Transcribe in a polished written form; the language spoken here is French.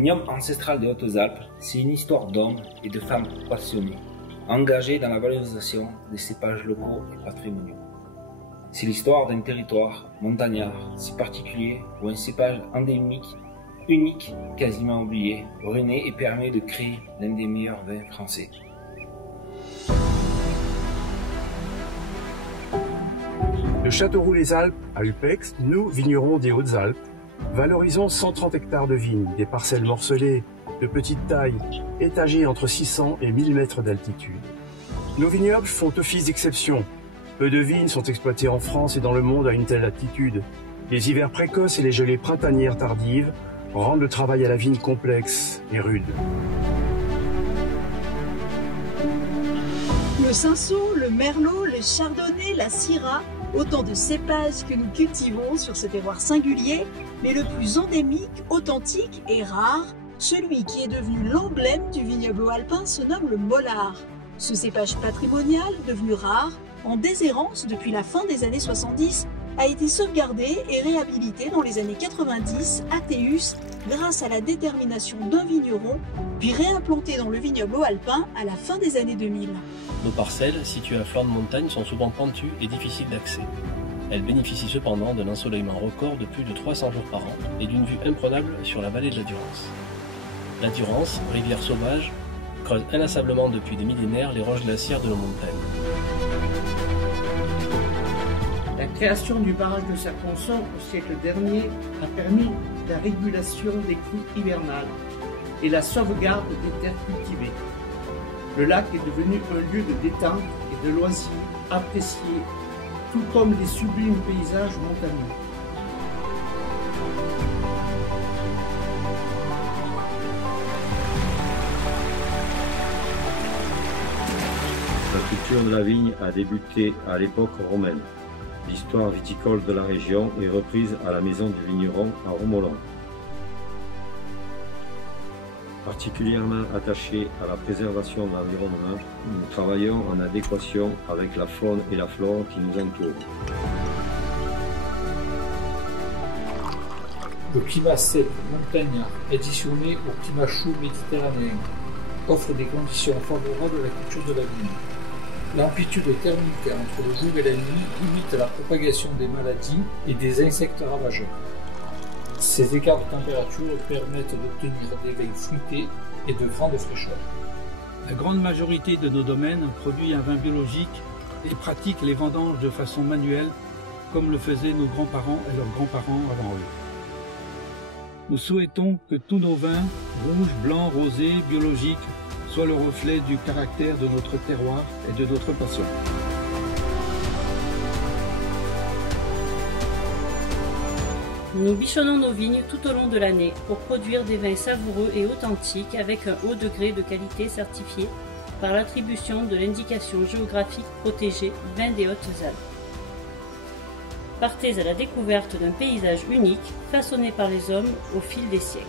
vignoble ancestral des Hautes-Alpes, c'est une histoire d'hommes et de femmes passionnés, engagés dans la valorisation des cépages locaux et patrimoniaux. C'est l'histoire d'un territoire montagnard, si particulier, où un cépage endémique, unique, quasiment oublié, renaît et permet de créer l'un des meilleurs vins français. De Châteauroux-les-Alpes à Upex, nous, vignerons des Hautes-Alpes, valorisons 130 hectares de vignes, des parcelles morcelées, de petite taille, étagées entre 600 et 1000 mètres d'altitude. Nos vignobles font office d'exception. Peu de vignes sont exploitées en France et dans le monde à une telle altitude. Les hivers précoces et les gelées printanières tardives rendent le travail à la vigne complexe et rude. Le cinsault, le merlot, le chardonnay, la syrah, autant de cépages que nous cultivons sur ce terroir singulier, mais le plus endémique, authentique et rare, celui qui est devenu l'emblème du vignoble alpin se nomme le Mollard. Ce cépage patrimonial, devenu rare, en déshérence depuis la fin des années 70, a été sauvegardé et réhabilité dans les années 90 à Théus grâce à la détermination d'un vigneron, puis réimplanté dans le vignoble alpin à la fin des années 2000. Nos parcelles, situées à flanc de montagne, sont souvent pentues et difficiles d'accès. Elles bénéficient cependant d'un ensoleillement record de plus de 300 jours par an et d'une vue imprenable sur la vallée de la Durance. La Durance, rivière sauvage, creuse inlassablement depuis des millénaires les roches glaciaires de nos montagnes. La création du barrage de Serre-Ponçon au siècle dernier a permis la régulation des crues hivernales et la sauvegarde des terres cultivées. Le lac est devenu un lieu de détente et de loisirs apprécié, tout comme les sublimes paysages montagneux. La culture de la vigne a débuté à l'époque romaine. L'histoire viticole de la région est reprise à la maison du vigneron à Romolant. Particulièrement attachés à la préservation de l'environnement, nous travaillons en adéquation avec la faune et la flore qui nous entourent. Le climat sec montagnard, additionné au climat chaud méditerranéen, offre des conditions favorables à la culture de la vigne. L'amplitude thermique entre le jour et la nuit limite la propagation des maladies et des insectes ravageurs. Ces écarts de température permettent d'obtenir des vins fruités et de grande fraîcheur. La grande majorité de nos domaines produit un vin biologique et pratique les vendanges de façon manuelle, comme le faisaient nos grands-parents et leurs grands-parents avant eux. Nous souhaitons que tous nos vins, rouges, blancs, rosés, biologiques, soient le reflet du caractère de notre terroir et de notre passion. Nous bichonnons nos vignes tout au long de l'année pour produire des vins savoureux et authentiques avec un haut degré de qualité certifié par l'attribution de l'indication géographique protégée Vins des Hautes-Alpes. Partez à la découverte d'un paysage unique façonné par les hommes au fil des siècles.